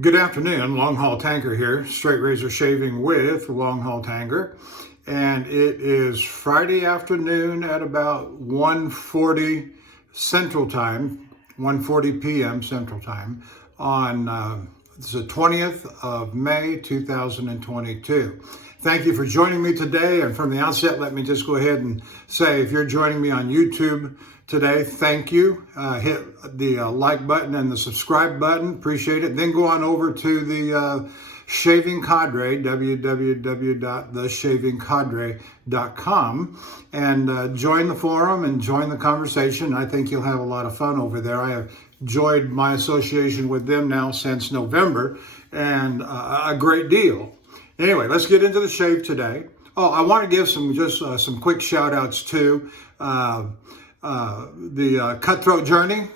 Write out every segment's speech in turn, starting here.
Good afternoon, Longhaultanker here, straight razor shaving with Longhaultanker. And it is Friday afternoon at about 1:40 Central Time, 1:40 p.m. Central Time on the 20th of May, 2022. Thank you for joining me today. And from the outset, let me just go ahead and say, if you're joining me on YouTube today, thank you. Hit the like button and the subscribe button. Appreciate it. Then go on over to the Shaving Cadre, www.theshavingcadre.com, and join the forum and join the conversation. I think you'll have a lot of fun over there. I have enjoyed my association with them now since November, and a great deal. Anyway, let's get into the shave today. Oh, I want to give some quick shout outs to the Cutthroat Journey.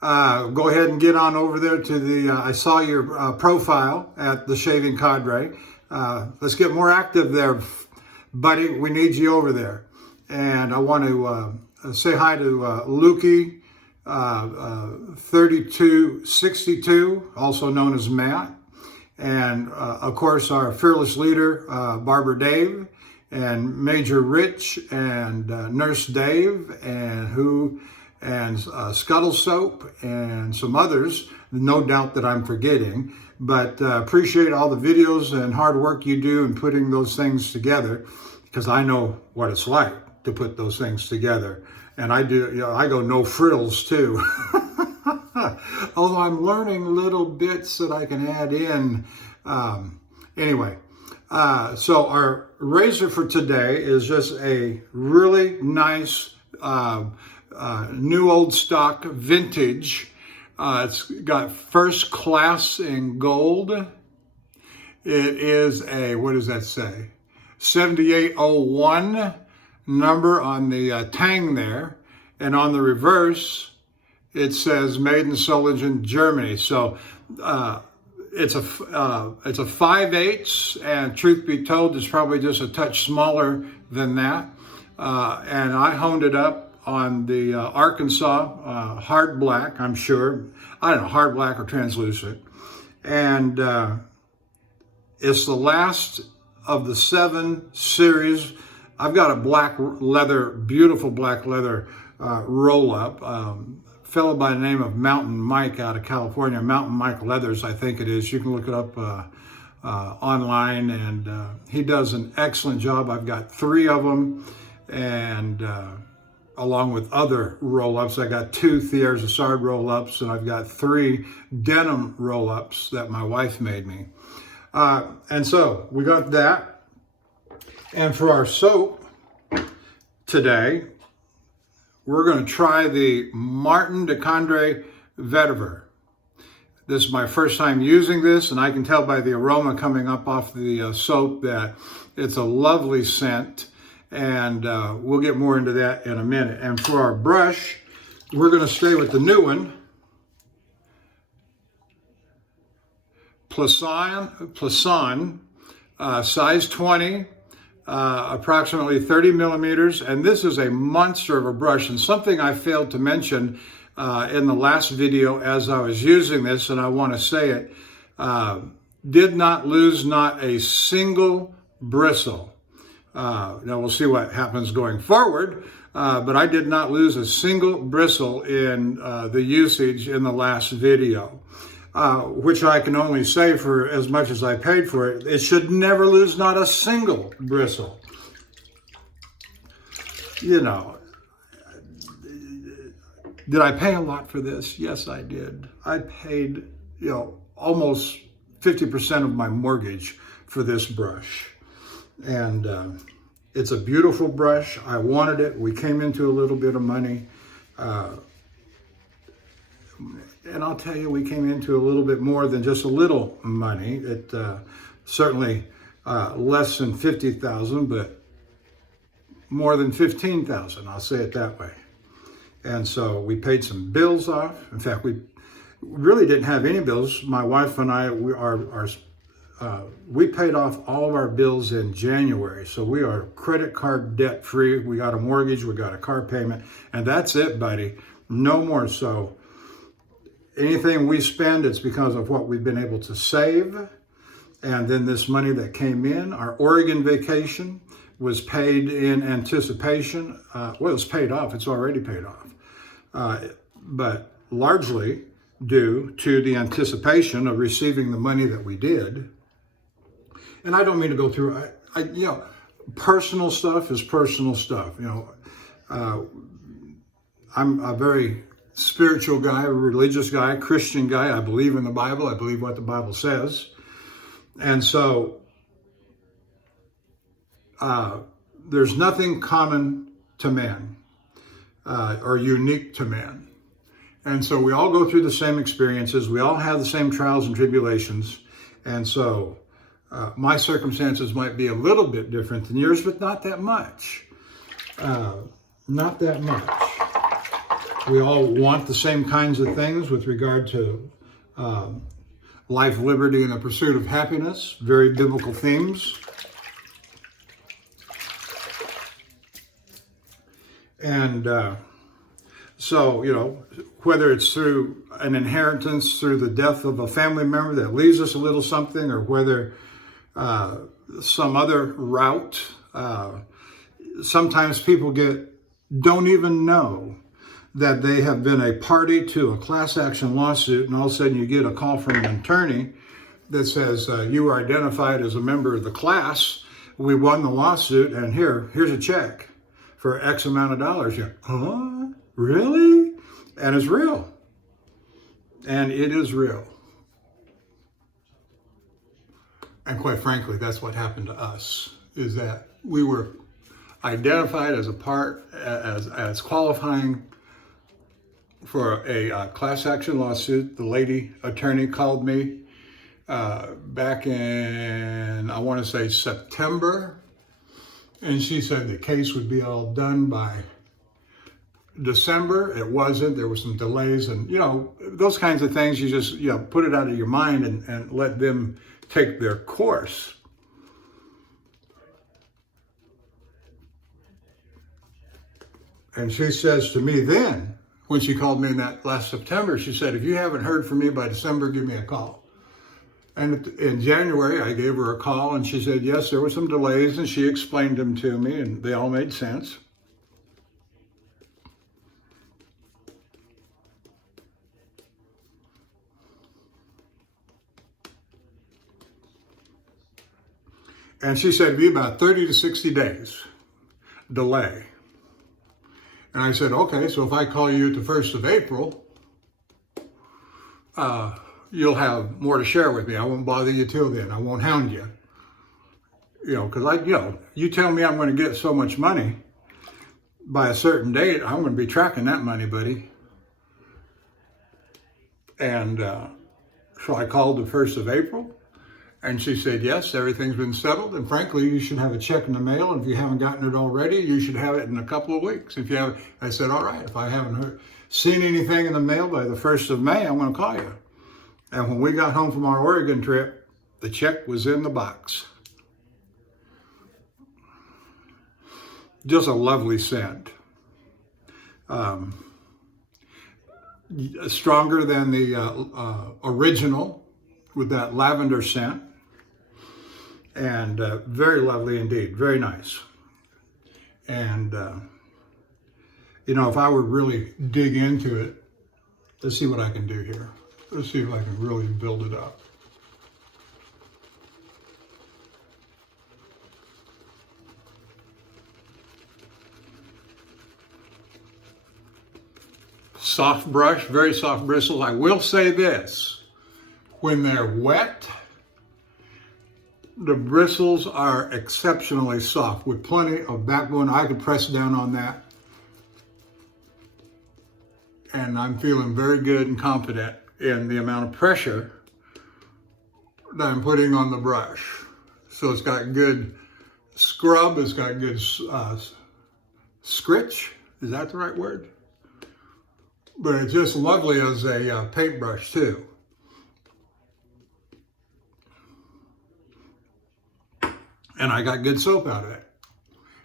Go ahead and get on over there to the, I saw your profile at the Shaving Cadre. Let's get more active there, buddy. We need you over there. And I want to say hi to Lukey, 3262, also known as Matt. And of course, our fearless leader, Barber Dave, and Major Rich, and Nurse Dave, and Scuttle Soap, and some others. No doubt that I'm forgetting, but appreciate all the videos and hard work you do in putting those things together, because I know what it's like to put those things together. And I do, I go no frills too. Although I'm learning little bits that I can add in. Anyway, so our razor for today is just a really nice new old stock vintage. It's got first class in gold. It is a, what does that say? 7801 number on the tang there. And on the reverse, it says made in Solingen, Germany. So it's a 5/8, and truth be told, it's probably just a touch smaller than that. And I honed it up on the Arkansas hard black, I'm sure. I don't know, hard black or translucent. And it's the last of the 7 series. I've got a black leather, beautiful black leather roll-up. Fellow by the name of Mountain Mike out of California, Mountain Mike Leathers, I think it is. You can look it up online, and he does an excellent job. I've got 3 of them, and along with other roll-ups, I got 2 Thiers Assard roll-ups, and I've got 3 denim roll-ups that my wife made me. And so we got that. And for our soap today, we're going to try the Martin de Condré Vetyver. This is my first time using this, and I can tell by the aroma coming up off the soap that it's a lovely scent, and we'll get more into that in a minute. And for our brush, we're going to stay with the new one, Plisson, size 20, approximately 30 millimeters, and this is a monster of a brush. And something I failed to mention in the last video as I was using this, and I want to say it, did not lose not a single bristle. Now we'll see what happens going forward, but I did not lose a single bristle in the usage in the last video. Which I can only say, for as much as I paid for it, it should never lose not a single bristle. You know, did I pay a lot for this? Yes, I did. I paid, almost 50% of my mortgage for this brush. And it's a beautiful brush. I wanted it. We came into a little bit of money. And I'll tell you, we came into a little bit more than just a little money. It certainly less than $50,000, but more than $15,000. I'll say it that way. And so we paid some bills off. In fact, we really didn't have any bills. My wife and I, we paid off all of our bills in January. So we are credit card debt free. We got a mortgage, we got a car payment, and that's it, buddy. No more. So anything we spend, it's because of what we've been able to save. And then this money that came in, our Oregon vacation was paid in anticipation. Well, it's paid off. It's already paid off. But largely due to the anticipation of receiving the money that we did. And I don't mean to go through, personal stuff is personal stuff. I'm a very spiritual guy, a religious guy, Christian guy. I believe in the Bible. I believe what the Bible says. And so there's nothing common to man or unique to man. And so we all go through the same experiences. We all have the same trials and tribulations. And so my circumstances might be a little bit different than yours, but not that much. Not that much. We all want the same kinds of things with regard to life, liberty, and the pursuit of happiness. Very biblical themes. And so, whether it's through an inheritance, through the death of a family member that leaves us a little something, or whether some other route, sometimes people don't even know that they have been a party to a class action lawsuit, and all of a sudden you get a call from an attorney that says, you were identified as a member of the class, we won the lawsuit, and here's a check for X amount of dollars. You're, huh? Really? And it's real. And it is real. And quite frankly, that's what happened to us, is that we were identified as as qualifying for a class action lawsuit. The lady attorney called me back in, I want to say September, and she said the case would be all done by December. It wasn't. There were some delays, and those kinds of things. You just put it out of your mind and let them take their course. And she says to me then, when she called me in that last September, she said, if you haven't heard from me by December, give me a call. And in January, I gave her a call, and she said, yes, there were some delays, and she explained them to me, and they all made sense. And she said, it'd be about 30 to 60 days delay. And I said, okay, so if I call you at the 1st of April, you'll have more to share with me. I won't bother you till then. I won't hound you. Because you tell me I'm going to get so much money by a certain date, I'm going to be tracking that money, buddy. And so I called the 1st of April. And she said, yes, everything's been settled. And frankly, you should have a check in the mail. And if you haven't gotten it already, you should have it in a couple of weeks. If you have, I said, all right, if I haven't seen anything in the mail by the 1st of May, I'm going to call you. And when we got home from our Oregon trip, the check was in the box. Just a lovely scent. Stronger than the original with that lavender scent. And very lovely indeed, very nice. And, if I would really dig into it, let's see what I can do here. Let's see if I can really build it up. Soft brush, very soft bristles. I will say this, when they're wet, the bristles are exceptionally soft with plenty of backbone. I could press down on that. And I'm feeling very good and confident in the amount of pressure that I'm putting on the brush. So it's got good scrub, it's got good scritch. Is that the right word? But it's just lovely as a paintbrush too. And I got good soap out of it.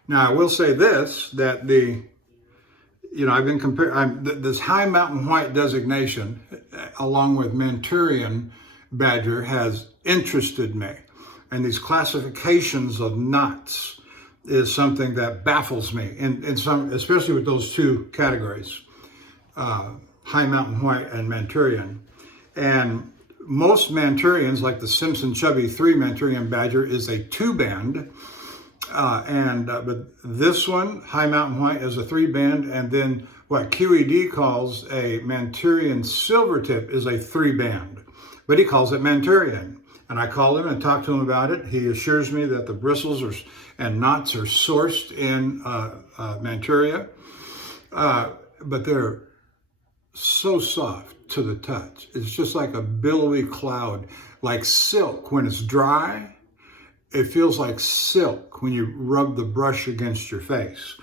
Now, I will say this, that I've been comparing, this high mountain white designation along with Manchurian badger, has interested me. And these classifications of knots is something that baffles me, in some, especially with those two categories, high mountain white and Manchurian. And most Manchurians, like the Simpson Chubby 3 Manchurian badger, is a 2-band. But this one, high mountain white, is a 3-band, and then what QED calls a Manchurian silvertip is a 3-band, but he calls it Manchurian. And I called him and talked to him about it. He assures me that the bristles and knots are sourced in Manchuria, but they're so soft to the touch. It's just like a billowy cloud, like silk. When it's dry, it feels like silk when you rub the brush against your face.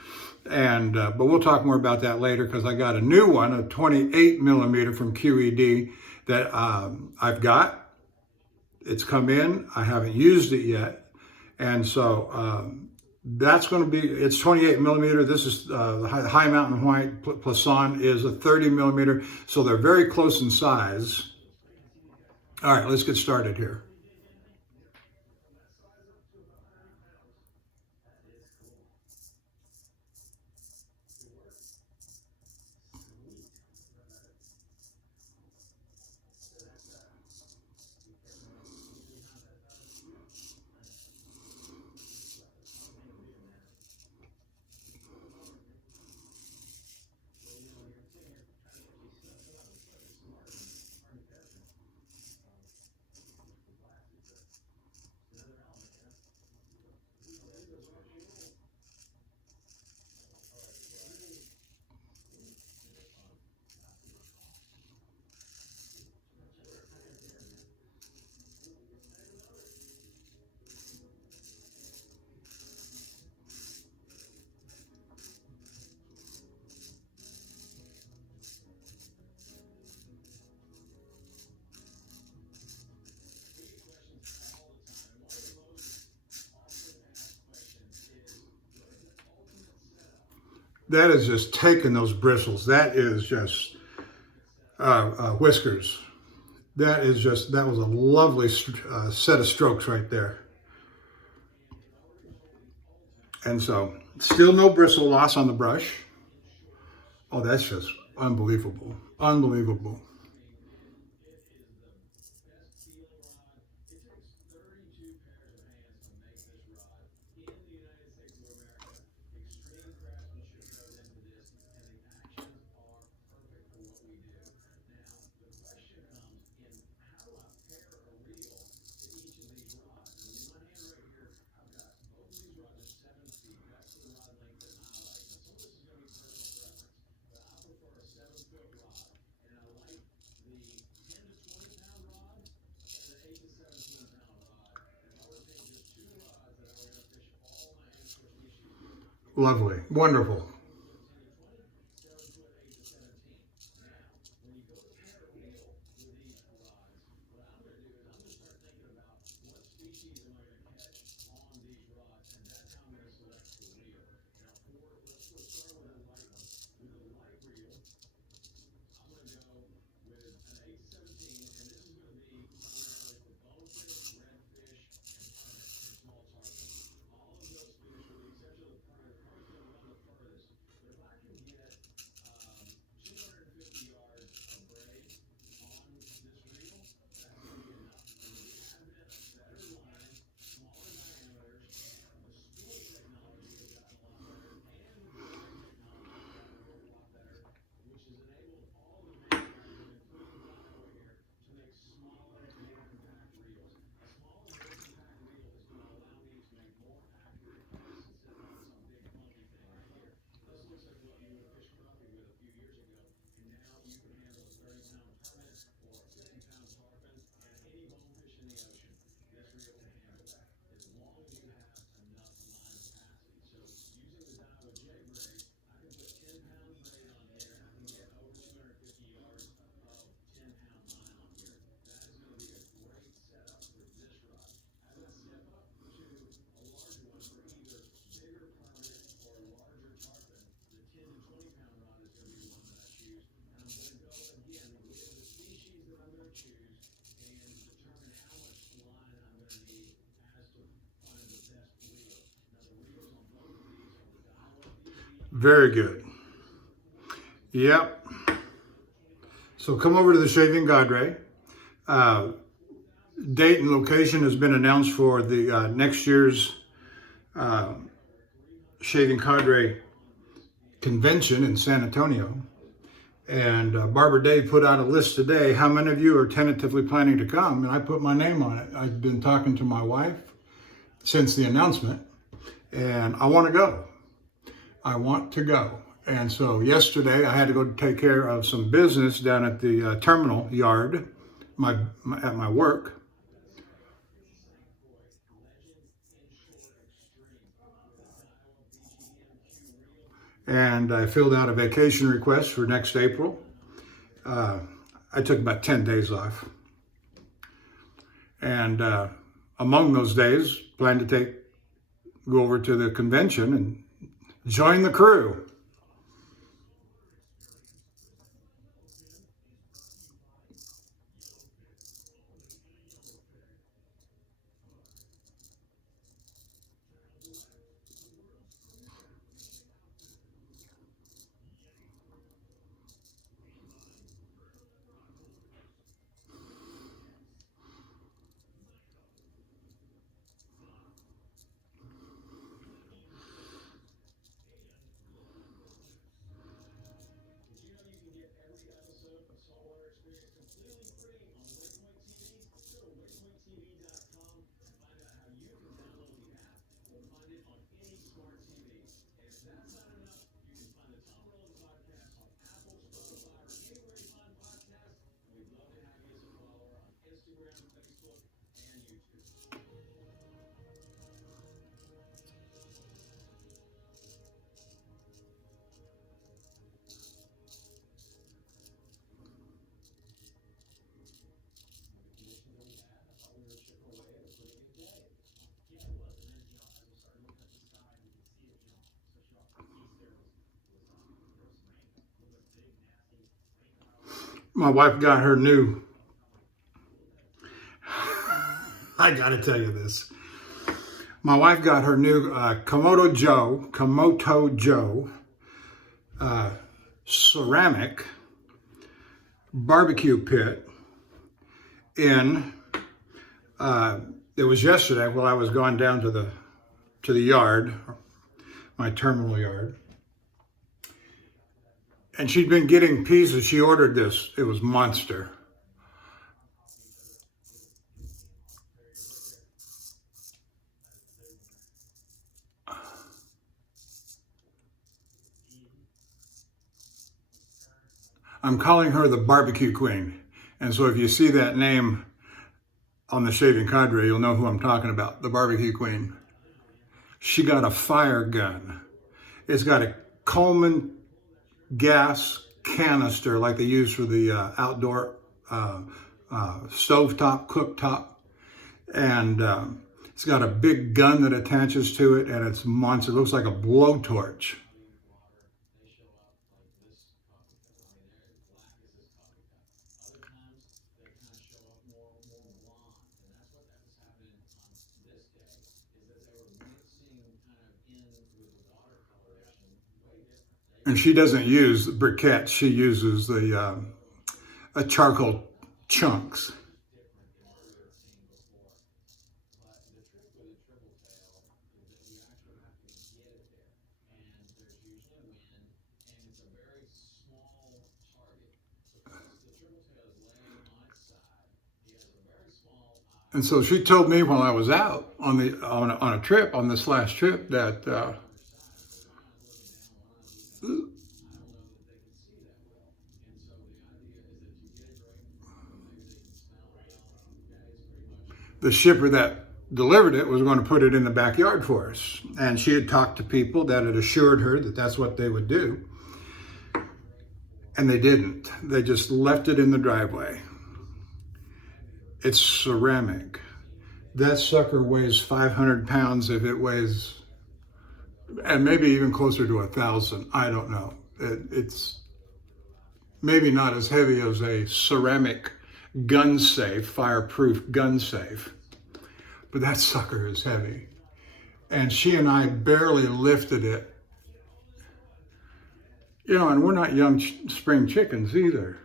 And but we'll talk more about that later, because I got a new one, a 28 millimeter from QED that I've got. It's come in. I haven't used it yet, and so that's going to be. It's 28 millimeter. This is the high mountain white. Plisson is a 30 millimeter, so they're very close in size. All right, let's get started here. That is just taking those bristles. That is just whiskers. That was a lovely set of strokes right there. And so, still no bristle loss on the brush. Oh, that's just unbelievable. Unbelievable. Lovely. Wonderful. Very good. Yep. So come over to the Shaving Cadre. Date and location has been announced for the next year's Shaving Cadre convention in San Antonio. And Barber Dave put out a list today. How many of you are tentatively planning to come? And I put my name on it. I've been talking to my wife since the announcement, and I want to go. I want to go. And so yesterday I had to go take care of some business down at the terminal yard at my work. And I filled out a vacation request for next April. I took about 10 days off. And among those days, plan to go over to the convention and join the crew. My wife got her new, I gotta tell you this. My wife got her new Komodo Joe ceramic barbecue pit in, it was yesterday while I was going down to the yard, my terminal yard. And she'd been getting pieces. She ordered this. It was monster. I'm calling her the barbecue queen. And so if you see that name on the Shaving Cadre, you'll know who I'm talking about, the barbecue queen. She got a fire gun. It's got a Coleman gas canister like they use for the outdoor stovetop, cooktop. And it's got a big gun that attaches to it, and it's monster. It looks like a blowtorch. And she doesn't use briquettes. She uses the charcoal chunks. And so she told me while I was out on a trip, on this last trip, that the shipper that delivered it was going to put it in the backyard for us. And she had talked to people that had assured her that that's what they would do. And they didn't. They just left it in the driveway. It's ceramic. That sucker weighs 500 pounds if it weighs, and maybe even closer to 1,000. I don't know. It's maybe not as heavy as a ceramic gun safe, fireproof gun safe, but that sucker is heavy. And she and I barely lifted it and we're not young spring chickens either.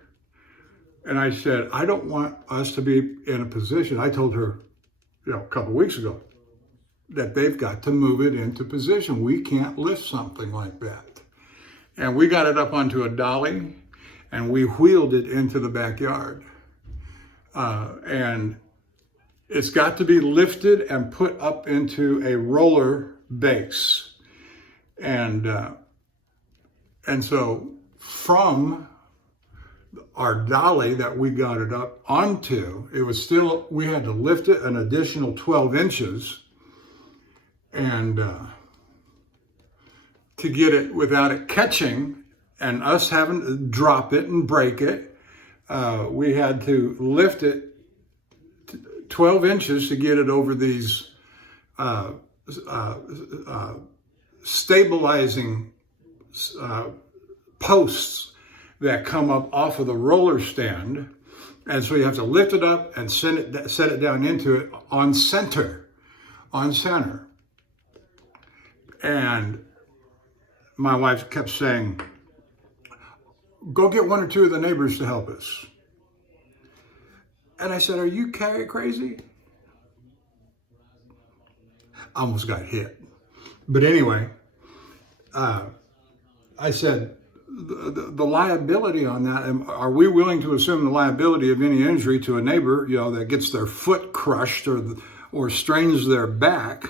And I said, I don't want us to be in a position, I told her, a couple of weeks ago, that they've got to move it into position. We can't lift something like that. And we got it up onto a dolly and we wheeled it into the backyard. And it's got to be lifted and put up into a roller base. And so from our dolly that we got it up onto, it was still, we had to lift it an additional 12 inches and to get it without it catching and us having to drop it and break it, we had to lift it 12 inches to get it over these stabilizing posts that come up off of the roller stand. And so you have to lift it up and set it down into it on center. And my wife kept saying, go get one or two of the neighbors to help us. And I said, are you crazy? I almost got hit. But anyway, I said, the liability on that, are we willing to assume the liability of any injury to a neighbor, that gets their foot crushed or strains their back?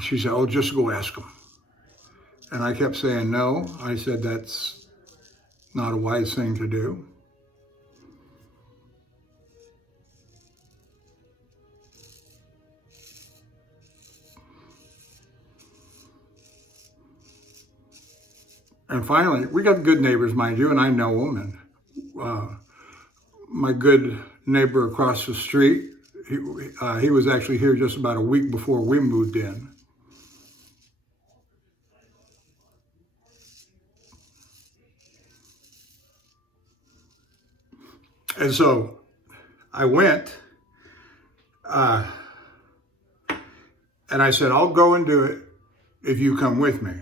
She said, oh, just go ask them. And I kept saying no. I said, that's not a wise thing to do. And finally, we got good neighbors, mind you, and I know them. And my good neighbor across the street, he was actually here just about a week before we moved in. And so I went, and I said, I'll go and do it if you come with me.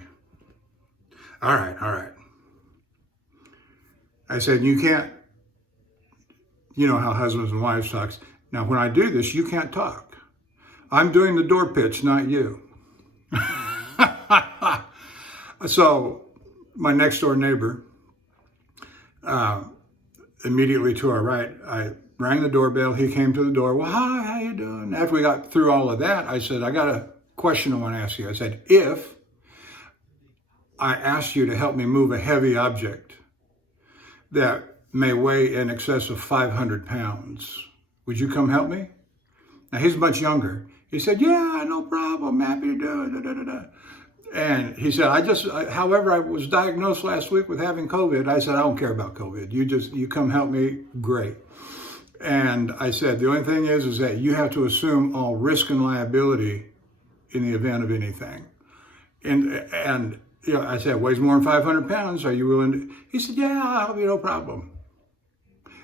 All right. I said, you can't, you know how husbands and wives talk. Now, when I do this, you can't talk. I'm doing the door pitch, not you. So my next door neighbor, immediately to our right, I rang the doorbell. He came to the door. Well, hi, how you doing? After we got through all of that, I said, I got a question I want to ask you. I said, if I asked you to help me move a heavy object that may weigh in excess of 500 pounds, would you come help me? Now, he's much younger. He said, yeah, no problem. Happy to do it. Da, da, da, da. And he said, however, I was diagnosed last week with having COVID. I said, I don't care about COVID. You come help me, great. And I said, the only thing is that you have to assume all risk and liability in the event of anything. And I said, weighs more than 500 pounds. Are you willing to? He said, yeah, I'll help you, no problem.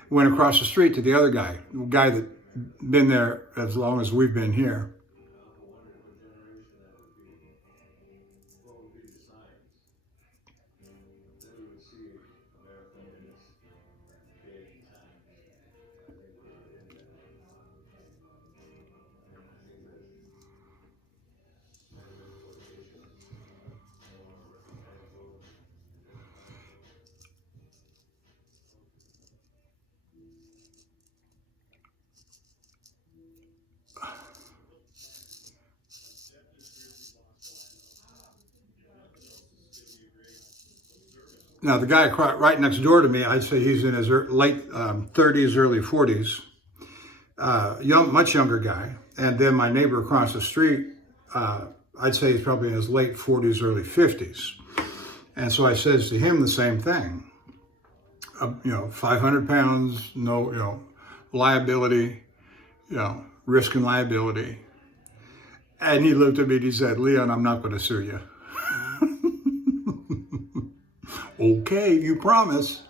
Went across the street to the other guy, the guy that been there as long as we've been here. Now, the guy right next door to me, I'd say he's in his late 30s, early 40s, much younger guy. And then my neighbor across the street, I'd say he's probably in his late 40s, early 50s. And so I says to him the same thing, 500 pounds, no, liability, risk and liability. And he looked at me and he said, Leon, I'm not going to sue you. Okay, you promise.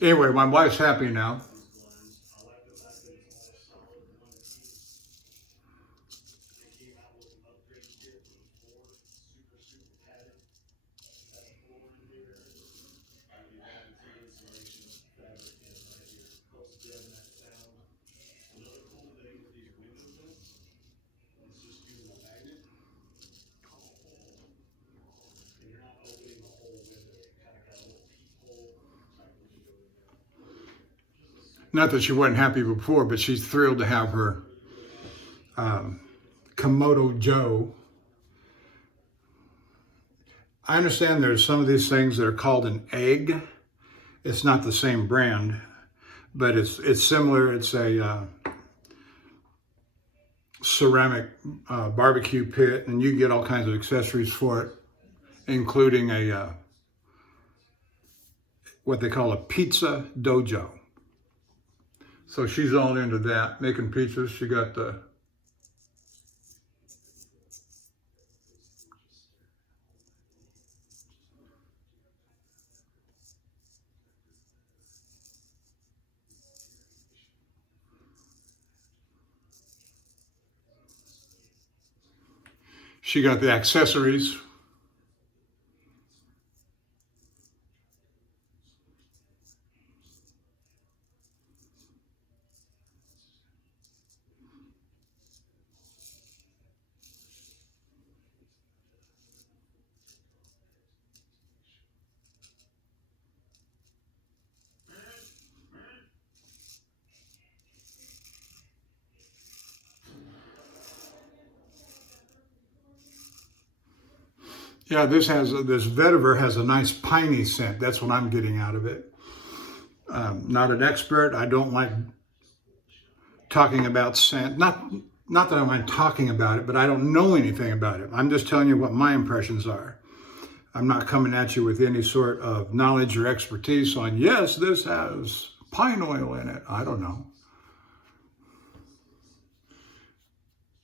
Anyway, my wife's happy now. Not that she wasn't happy before, but she's thrilled to have her Komodo Joe. I understand there's some of these things that are called an egg. It's not the same brand, but it's similar. It's a ceramic barbecue pit, and you can get all kinds of accessories for it, including a what they call a pizza dojo. So she's all into that, making pizzas. She got the accessories. Yeah, this Vetyver has a nice piney scent. That's what I'm getting out of it. Not an expert. I don't like talking about scent. Not that I mind talking about it, but I don't know anything about it. I'm just telling you what my impressions are. I'm not coming at you with any sort of knowledge or expertise on, yes, this has pine oil in it. I don't know.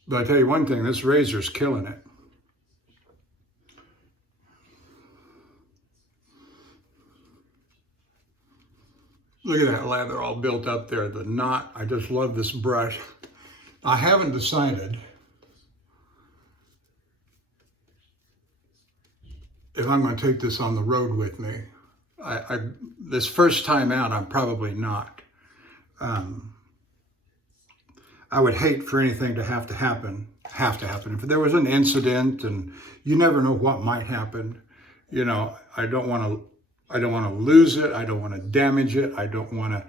But I tell you one thing, this razor's killing it. Look at that lather all built up there, the knot. I just love this brush. I haven't decided if I'm going to take this on the road with me. This first time out, I'm probably not. I would hate for anything to have to happen. If there was an incident, and you never know what might happen, you know, I don't want to lose it. I don't want to damage it. I don't want to,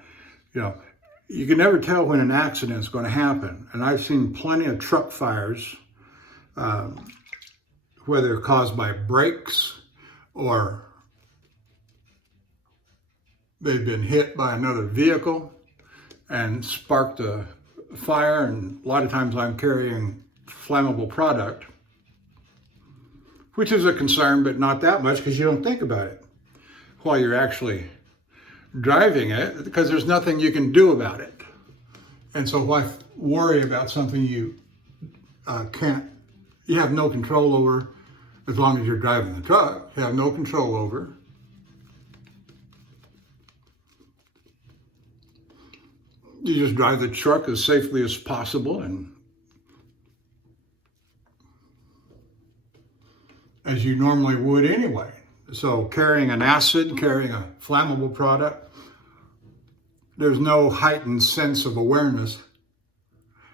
you know, you can never tell when an accident is going to happen. And I've seen plenty of truck fires, whether caused by brakes or they've been hit by another vehicle and sparked a fire. And a lot of times I'm carrying flammable product, which is a concern, but not that much because you don't think about it while you're actually driving it, because there's nothing you can do about it. And so why worry about something you have no control over as long as you're driving the truck? You have no control over. You just drive the truck as safely as possible and as you normally would anyway. So carrying an acid, carrying a flammable product, there's no heightened sense of awareness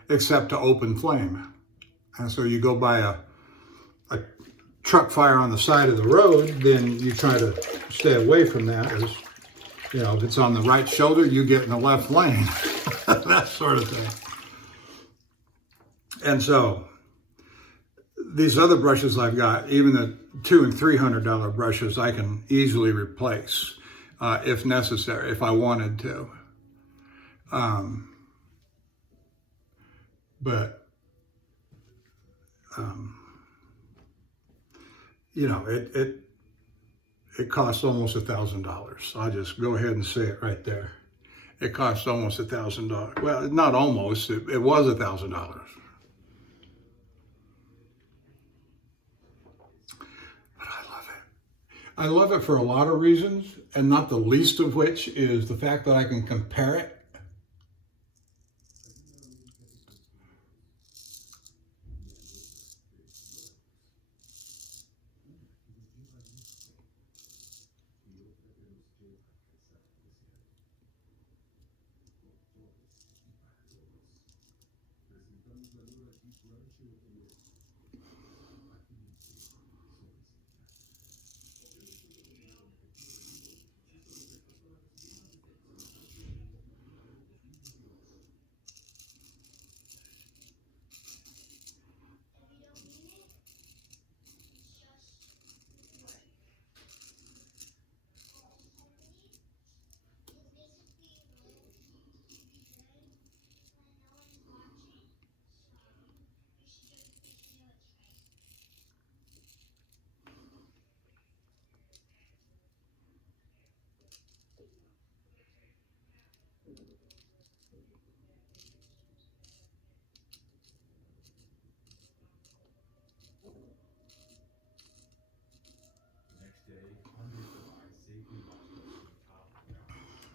except to open flame. And so you go by a truck fire on the side of the road, then you try to stay away from that as You know, if it's on the right shoulder, you get in the left lane, that sort of thing. And so these other brushes I've got, even the $200 and $300 brushes, I can easily replace if necessary, if I wanted to. You know, it costs almost $1,000. I'll just go ahead and say it right there. It costs almost $1,000. Well, not almost, it was $1,000. But I love it. I love it for a lot of reasons, and not the least of which is the fact that I can compare it.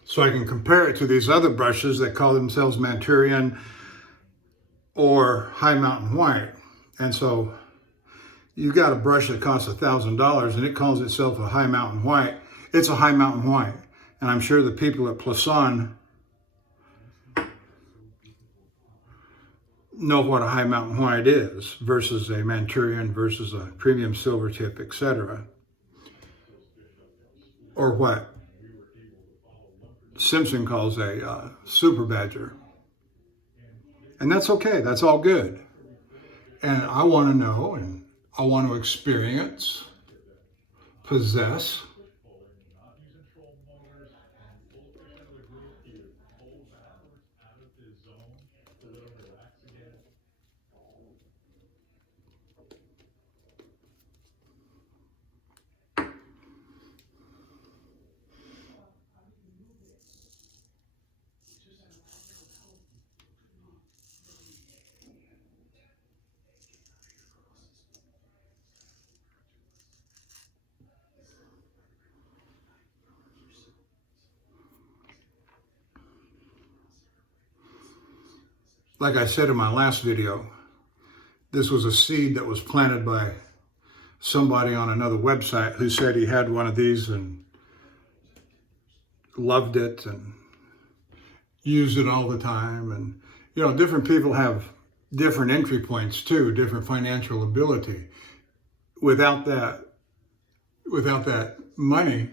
So I can compare it to these other brushes that call themselves Manchurian or High Mountain White. And so you got a brush that costs $1,000 and it calls itself a High Mountain White. It's a High Mountain White. And I'm sure the people at Plisson know what a High Mountain White is versus a Manchurian versus a premium silver tip, etc. Or what Simpson calls a super badger. And that's okay, that's all good. And I want to know, and I want to experience, possess, like I said in my last video, this was a seed that was planted by somebody on another website who said he had one of these and loved it and used it all the time. And, you know, different people have different entry points too, different financial ability. Without that money,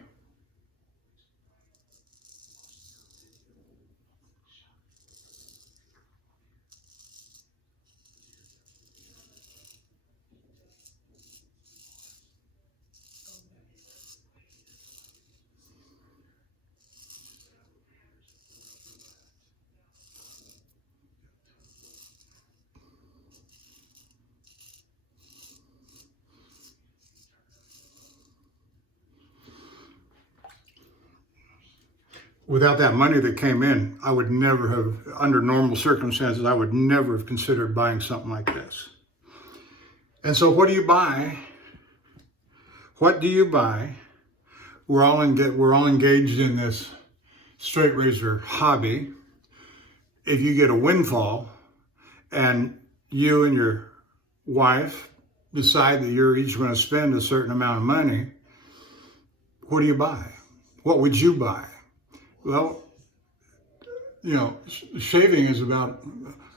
without that money that came in, I would never have, under normal circumstances, I would never have considered buying something like this. And so what do you buy? What do you buy? We're all engaged in this straight razor hobby. If you get a windfall and you and your wife decide that you're each going to spend a certain amount of money, what do you buy? What would you buy? Well, you know, shaving is about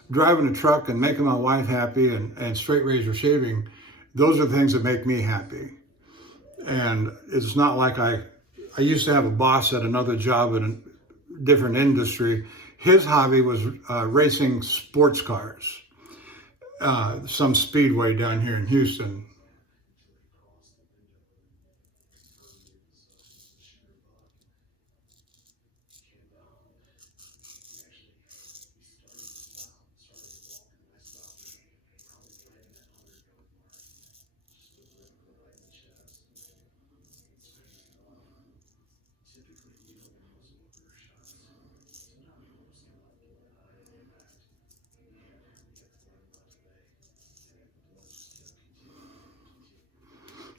driving a truck and making my wife happy, and straight razor shaving. Those are the things that make me happy. And it's not like I I used to have a boss at another job in a different industry. His hobby was racing sports cars, some speedway down here in Houston.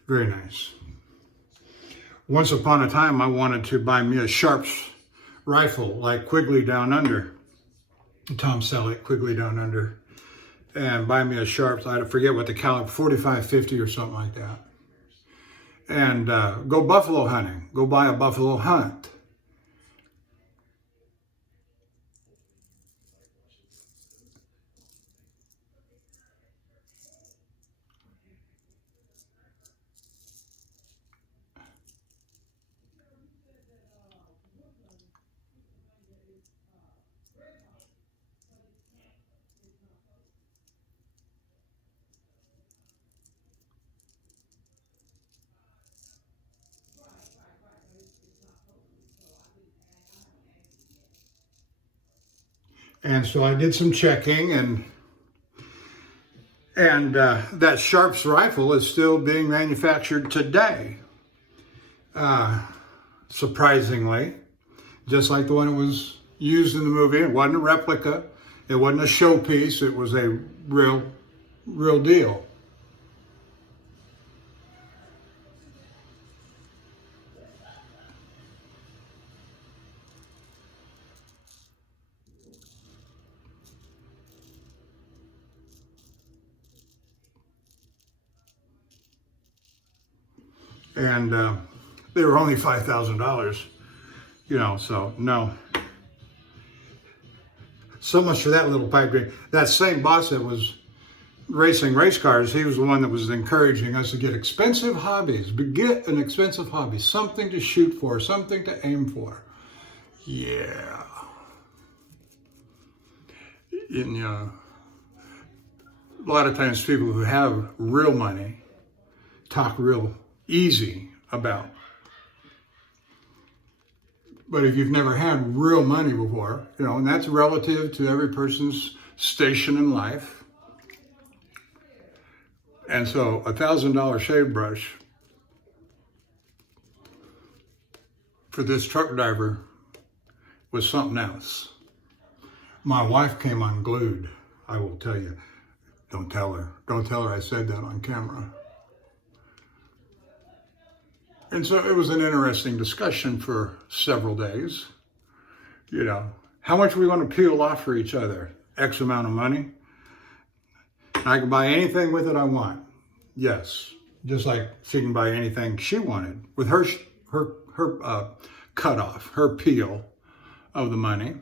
Very nice. Once upon a time, I wanted to buy me a Sharps rifle like Quigley Down Under, Tom Selleck, Quigley Down Under, and buy me a Sharps, I forget what the caliber, 45-50 or something like that, and go buffalo hunting, go buy a buffalo hunt. And so I did some checking, and that Sharps rifle is still being manufactured today. Surprisingly, just like the one that was used in the movie. It wasn't a replica. It wasn't a showpiece. It was a real deal. And they were only $5,000, you know, so no. So much for that little pipe dream. That same boss that was racing race cars, he was the one that was encouraging us to get expensive hobbies. But get an expensive hobby, something to shoot for, something to aim for. Yeah. And, a lot of times people who have real money talk real easy about. But if you've never had real money before, you know, and that's relative to every person's station in life. And so $1,000 shave brush for this truck driver was something else. My wife came unglued, I will tell you. Don't tell her. Don't tell her I said that on camera. And so it was an interesting discussion for several days. You know, how much are we going to peel off for each other? X amount of money. I can buy anything with it I want. Yes, just like she can buy anything she wanted with her cutoff, her peel of the money.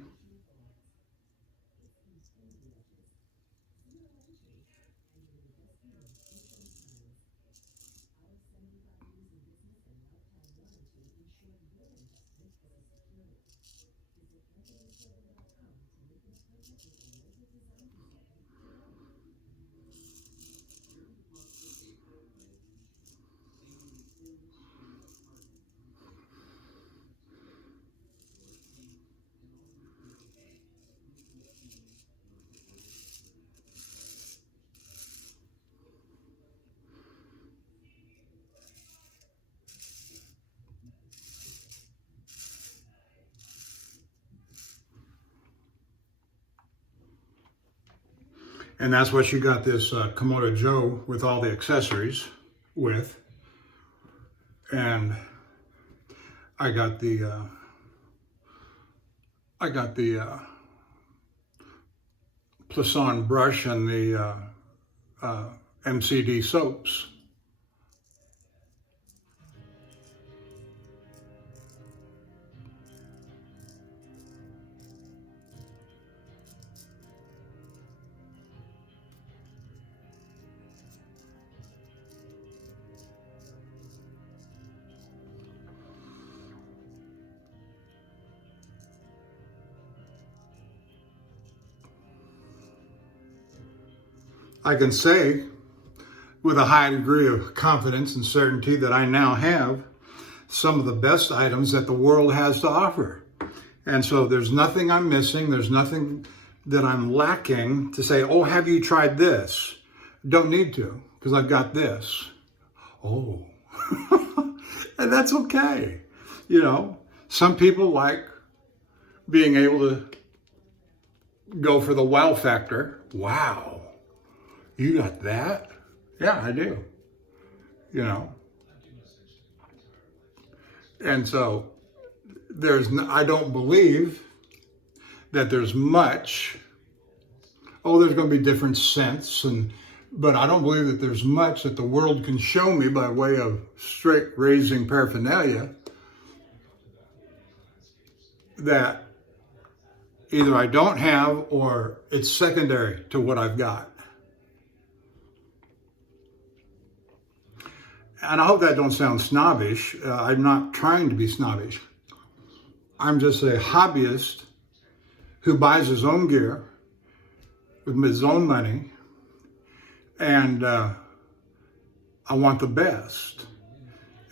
And that's what you got this Komodo Joe with all the accessories with. And I got the Plisson brush and the MCD soaps. I can say with a high degree of confidence and certainty that I now have some of the best items that the world has to offer. And so there's nothing I'm missing. There's nothing that I'm lacking to say, oh, have you tried this? Don't need to, because I've got this. Oh, and that's okay. You know, some people like being able to go for the wow factor. Wow, you got that? Yeah, I do. You know, and so I don't believe that there's much. Oh, there's going to be different scents, but I don't believe that there's much that the world can show me by way of straight raising paraphernalia that either I don't have or it's secondary to what I've got. And I hope that don't sound snobbish. I'm not trying to be snobbish. I'm just a hobbyist who buys his own gear with his own money, and I want the best.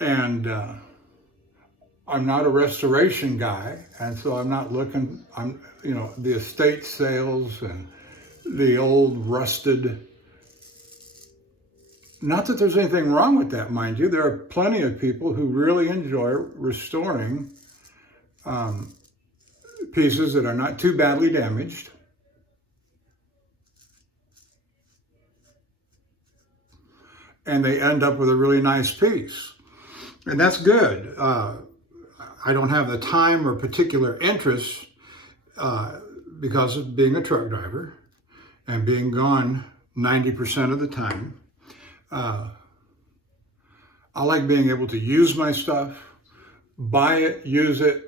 And I'm not a restoration guy, and so I'm not looking. The estate sales and the old rusted. Not that there's anything wrong with that, mind you. There are plenty of people who really enjoy restoring pieces that are not too badly damaged. And they end up with a really nice piece. And that's good. I don't have the time or particular interest because of being a truck driver and being gone 90% of the time. I like being able to use my stuff, buy it, use it.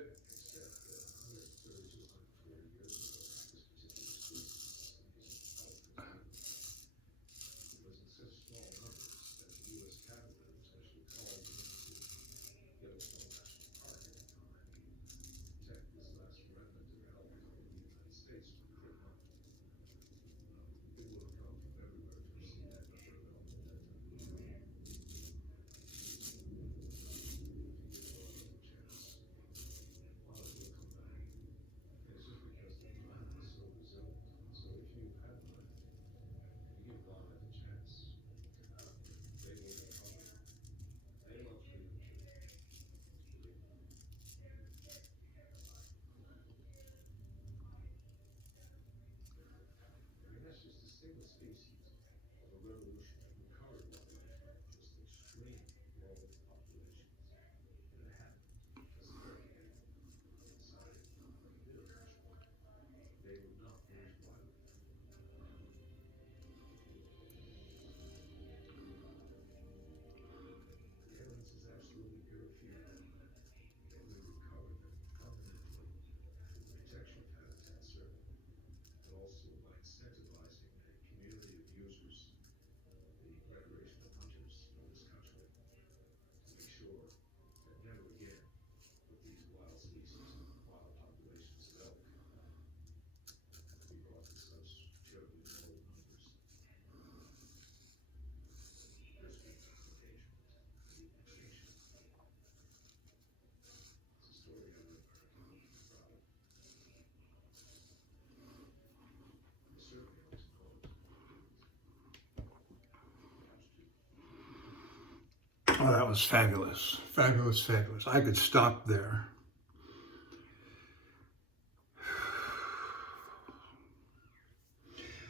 Oh, that was fabulous. Fabulous, fabulous. I could stop there.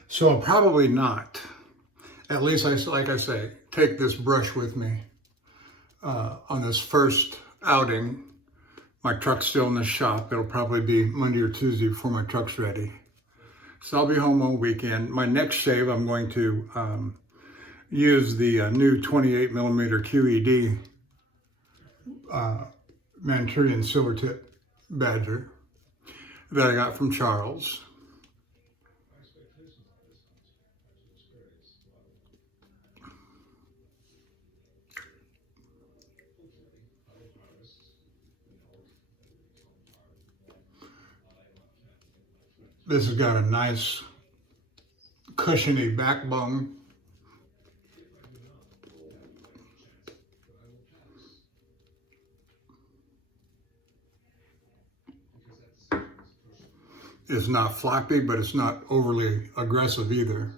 So I'll probably not, at least like I say, take this brush with me on this first outing. My truck's still in the shop. It'll probably be Monday or Tuesday before my truck's ready. So I'll be home all weekend. My next shave, I'm going to use the new 28 millimeter QED Manchurian silver tip badger that I got from Charles. This has got a nice cushiony backbone is not floppy, but it's not overly aggressive either.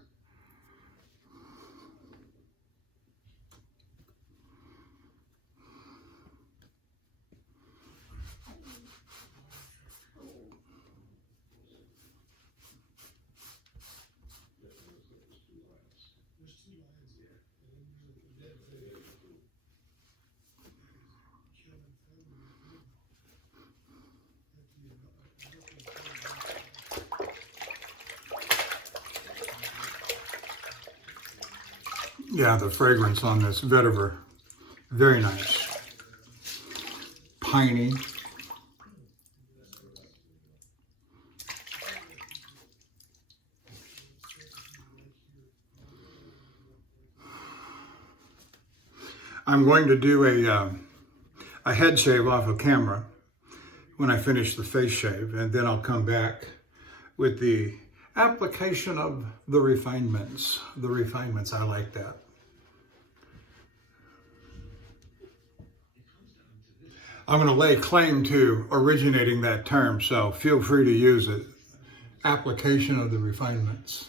Yeah, the fragrance on this Vetyver, very nice. Piney. I'm going to do a head shave off of camera when I finish the face shave, and then I'll come back with the application of the refinements. The refinements, I like that. I'm going to lay claim to originating that term, so feel free to use it. Application of the refinements.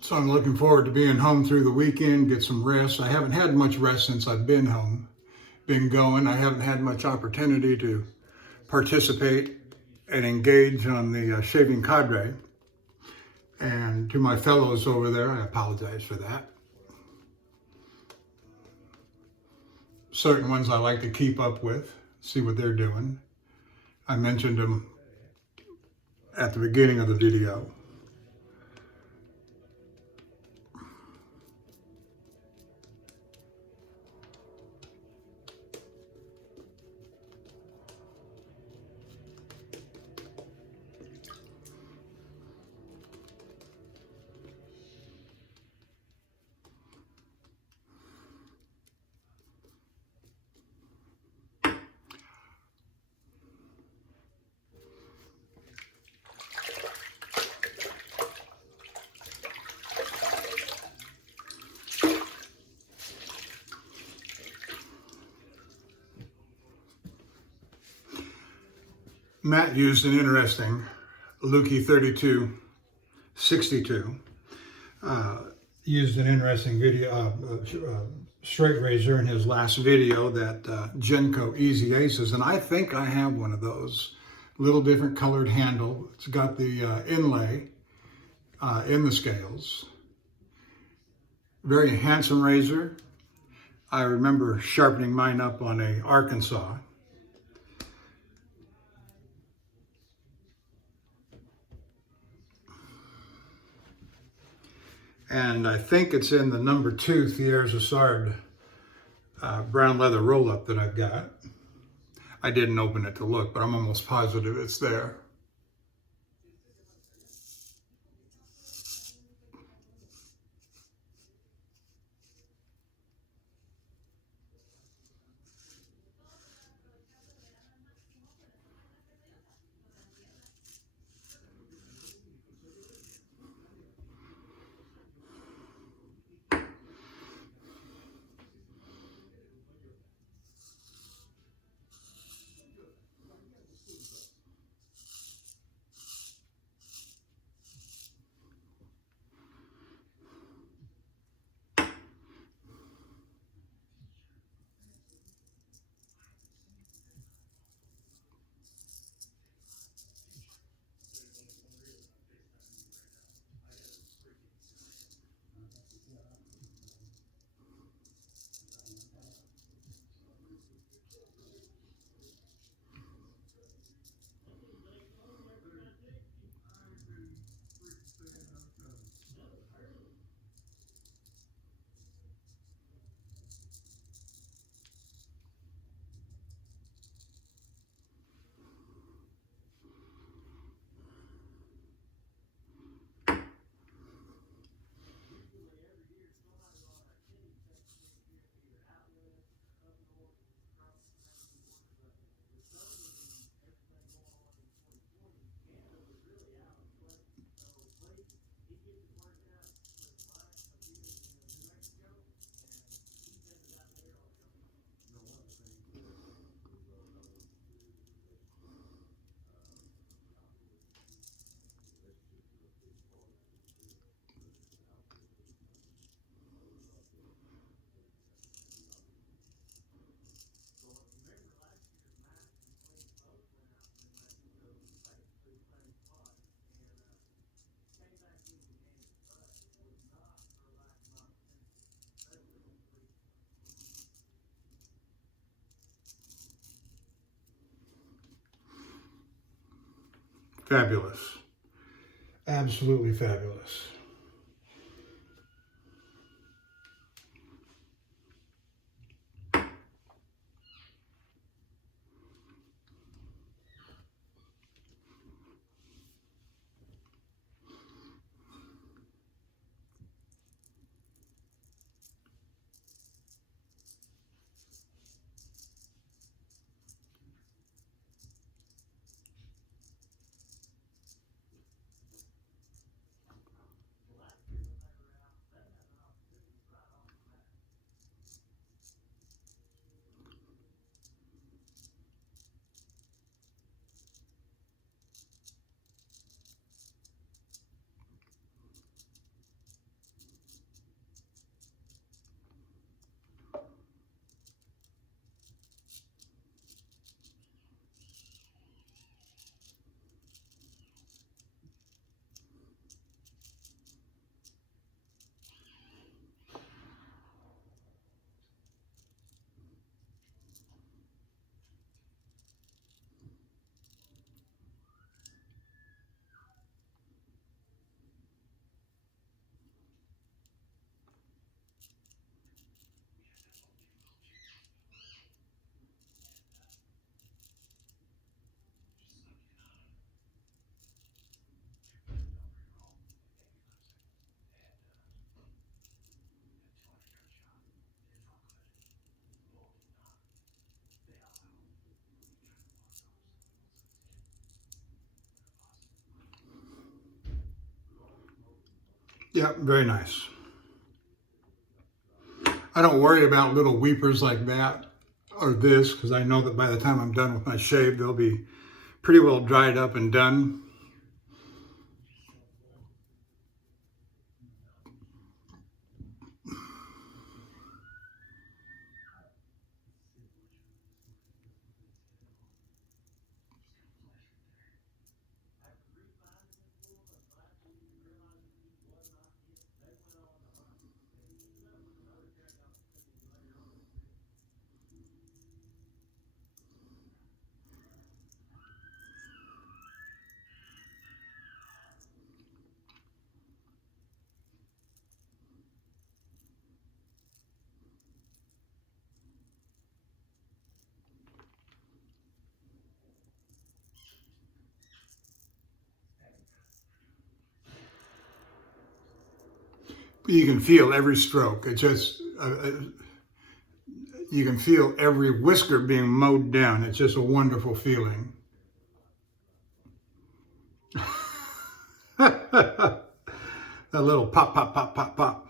So I'm looking forward to being home through the weekend, get some rest. I haven't had much rest since I've been home, been going. I haven't had much opportunity to participate and engage on the shaving cadre. And to my fellows over there, I apologize for that. Certain ones I like to keep up with, see what they're doing. I mentioned them at the beginning of the video. Matt used an interesting Lukey 3262. Used an interesting video, straight razor in his last video, that Genco Easy Aces, and I think I have one of those. Little different colored handle. It's got the inlay in the scales. Very handsome razor. I remember sharpening mine up on a Arkansas. And I think it's in the number 2 Thiers-Essard brown leather roll-up that I've got. I didn't open it to look, but I'm almost positive it's there. Fabulous. Absolutely fabulous. Yep, very nice. I don't worry about little weepers like that or this, because I know that by the time I'm done with my shave, they'll be pretty well dried up and done. You can feel every stroke. It just, you can feel every whisker being mowed down. It's just a wonderful feeling. That little pop, pop, pop, pop, pop.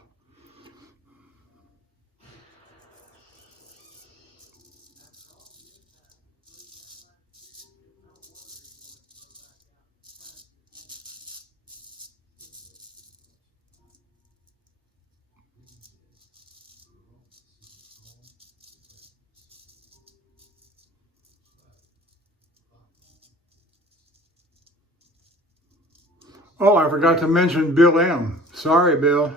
Oh, I forgot to mention Bill M. Sorry, Bill.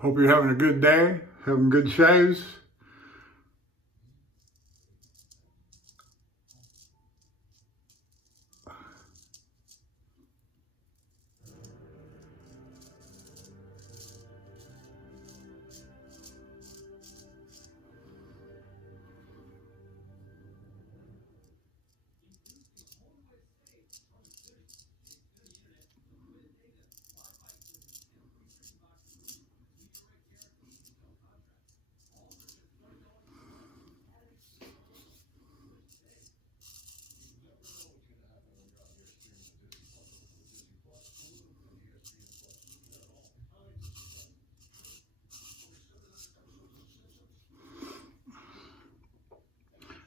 Hope you're having a good day, having good shaves.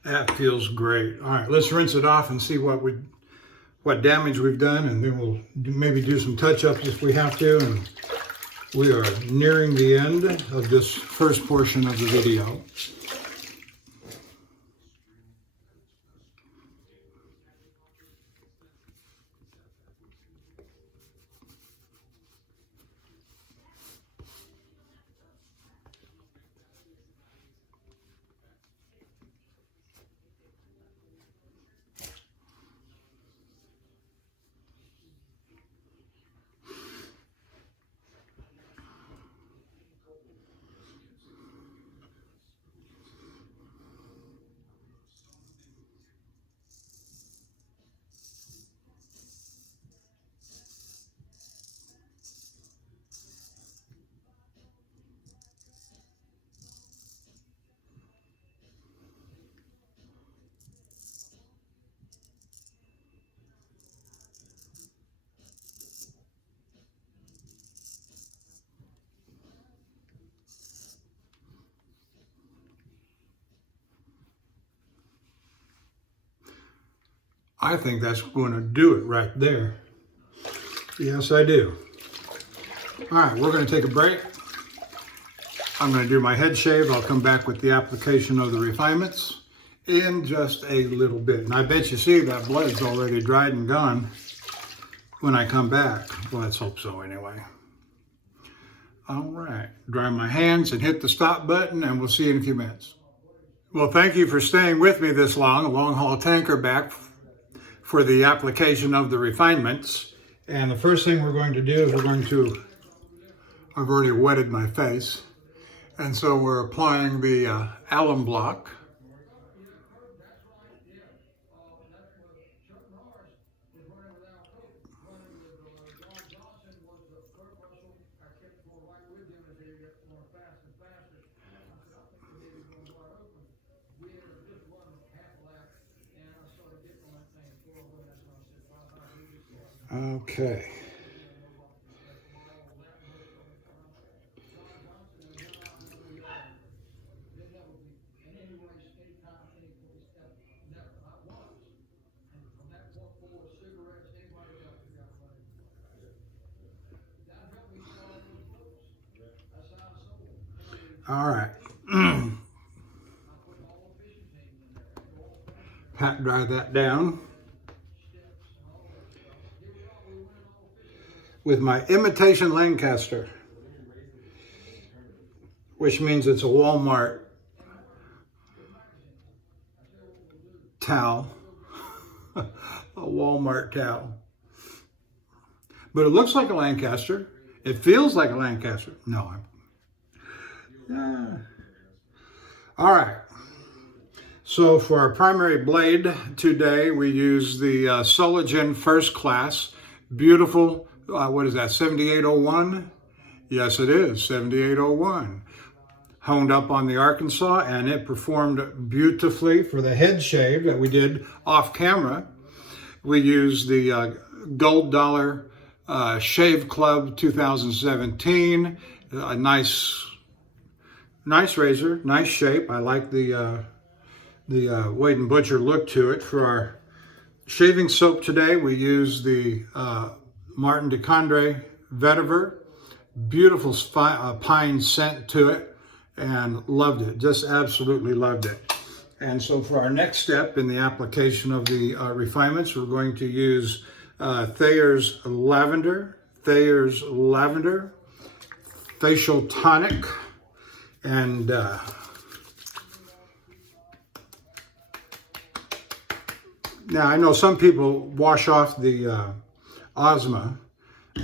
That feels great. All right, let's rinse it off and see what damage we've done, and then we'll maybe do some touch-ups if we have to. And we are nearing the end of this first portion of the video. I think that's going to do it right there. Yes, I do. All right, we're going to take a break. I'm going to do my head shave. I'll come back with the application of the refinements in just a little bit. And I bet you see that blood's already dried and gone when I come back. Well, let's hope so anyway. All right, dry my hands and hit the stop button, and we'll see you in a few minutes. Well, thank you for staying with me this long. A long haul tanker back for the application of the refinements. And the first thing we're going to do is I've already wetted my face. And so we're applying the alum block. Okay. All right. Pat dry that down with my imitation Lancaster, which means it's a Walmart towel, a Walmart towel. But it looks like a Lancaster. It feels like a Lancaster. No, all right. So for our primary blade today, we use the Solingen First Class. Beautiful, what is that, 7801? Yes, it is, 7801. Honed up on the Arkansas, and it performed beautifully for the head shave that we did off camera. We used the Gold Dollar Shave Club 2017. A nice razor, nice shape. I like the Wade and Butcher look to it. For our shaving soap today, we use the Martin de Condre Vetyver. Beautiful pine scent to it, and loved it, just absolutely loved it. And so for our next step in the application of the refinements, we're going to use Thayer's Lavender, Facial Tonic, and now I know some people wash off the Ozma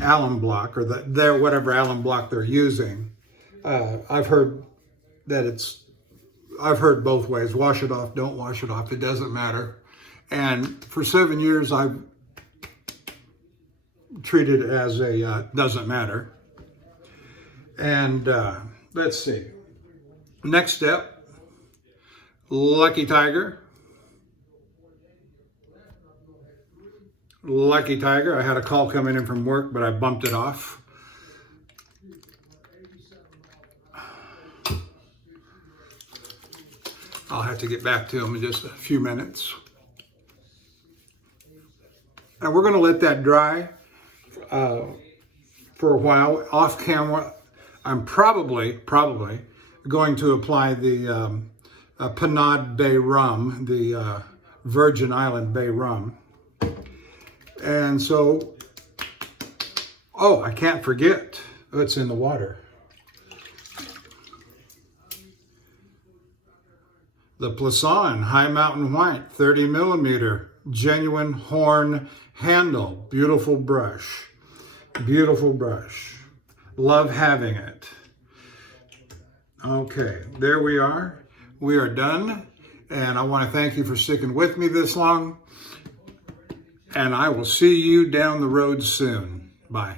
alum block, or whatever alum block they're using. I've heard both ways. Wash it off, don't wash it off, it doesn't matter. And for 7 years, I've treated it as a doesn't matter. And let's see. Next step, Lucky Tiger. Lucky Tiger. I had a call coming in from work, but I bumped it off. I'll have to get back to them in just a few minutes. And we're going to let that dry for a while. Off camera, I'm probably going to apply the Panade Bay rum, the Virgin Island Bay rum. And so, oh, I can't forget, it's in the water. The Plisson High Mountain White, 30 millimeter, genuine horn handle. Beautiful brush. Beautiful brush. Love having it. Okay, there we are. We are done. And I want to thank you for sticking with me this long. And I will see you down the road soon. Bye.